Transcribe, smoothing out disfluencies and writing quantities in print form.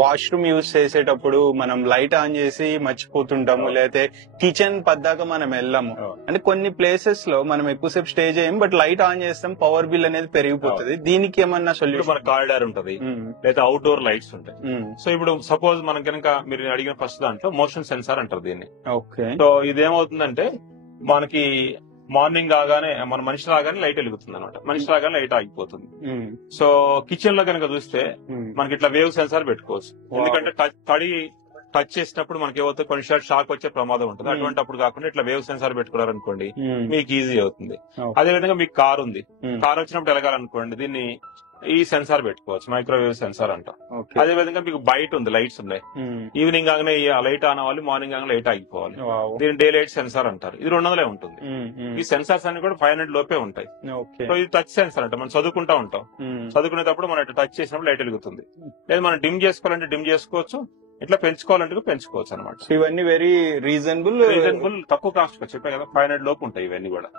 Washroom use చేసేటప్పుడు మనం light on చేసి మర్చిపోతుంటాము, లేకపోతే కిచెన్ పద్దాక మనం వెళ్ళాము. అంటే కొన్ని ప్లేసెస్ లో మనం ఎక్కువసేపు స్టే చేయం, బట్ లైట్ ఆన్ చేస్తాం, పవర్ బిల్ అనేది పెరిగిపోతుంది. దీనికి ఏమన్నా సొల్యూషన్? మన కారిడార్ ఉంటది, లేదా అవుట్డోర్ లైట్స్ ఉంటాయి. సో ఇప్పుడు సపోజ్ మనం కనుక మీరు అడిగిన ఫస్ట్ దాంట్లో మోషన్ సెన్సార్ అంటారు దీన్ని. ఓకే. సో ఇదేమవుతుందంటే మనకి మార్నింగ్ రాగానే మన మనిషి రాగానే లైట్ వెలుగుతుంది అనమాట, మనిషి రాగానే లైట్ ఆగిపోతుంది. సో కిచెన్ లో కనుక చూస్తే మనకి ఇట్లా వేవ్ సెన్సార్ పెట్టుకోవచ్చు. ఎందుకంటే టచ్ చేసినప్పుడు మనకి ఏవైతే కొన్ని షాక్ వచ్చే ప్రమాదం ఉంటుంది. అటువంటి అప్పుడు కాకుండా ఇట్లా వేవ్ సెన్సార్ పెట్టుకున్నారు అనుకోండి, మీకు ఈజీ అవుతుంది. అదే విధంగా మీకు కార్ ఉంది, కార్ వచ్చినప్పుడు ఎలగాలనుకోండి దీన్ని ఈ సెన్సార్ పెట్టుకోవచ్చు, మైక్రోవేవ్ సెన్సార్ అంట. అదే విధంగా మీకు బయట ఉంది, లైట్స్ ఉన్నాయి, ఈవినింగ్ కాగానే లైట్ ఆన్ అవ్వాలి, మార్నింగ్ కాగానే లైట్ ఆగిపోవాలి. దీని డే లైట్ సెన్సార్ అంటారు. ఇది 200 ఉంటుంది. ఈ సెన్సార్స్ అన్ని కూడా 500 లోపే ఉంటాయి. సో ఇది టచ్ సెన్సార్ అంటే మనం చదువుకుంటా ఉంటాం, చదువుకునేటప్పుడు మనం టచ్ చేసినప్పుడు లైట్ వెలుగుతుంది. లేదా మనం డిమ్ చేసుకోవాలంటే డిమ్ చేసుకోవచ్చు, ఇట్లా పెంచుకోవాలంటే పెంచుకోవచ్చు అనమాట. ఇవన్నీ వెరీ రీజనబుల్, తక్కువ కాస్ట్ చెప్పే కదా, 500 లోపు ఉంటాయి ఇవన్నీ కూడా.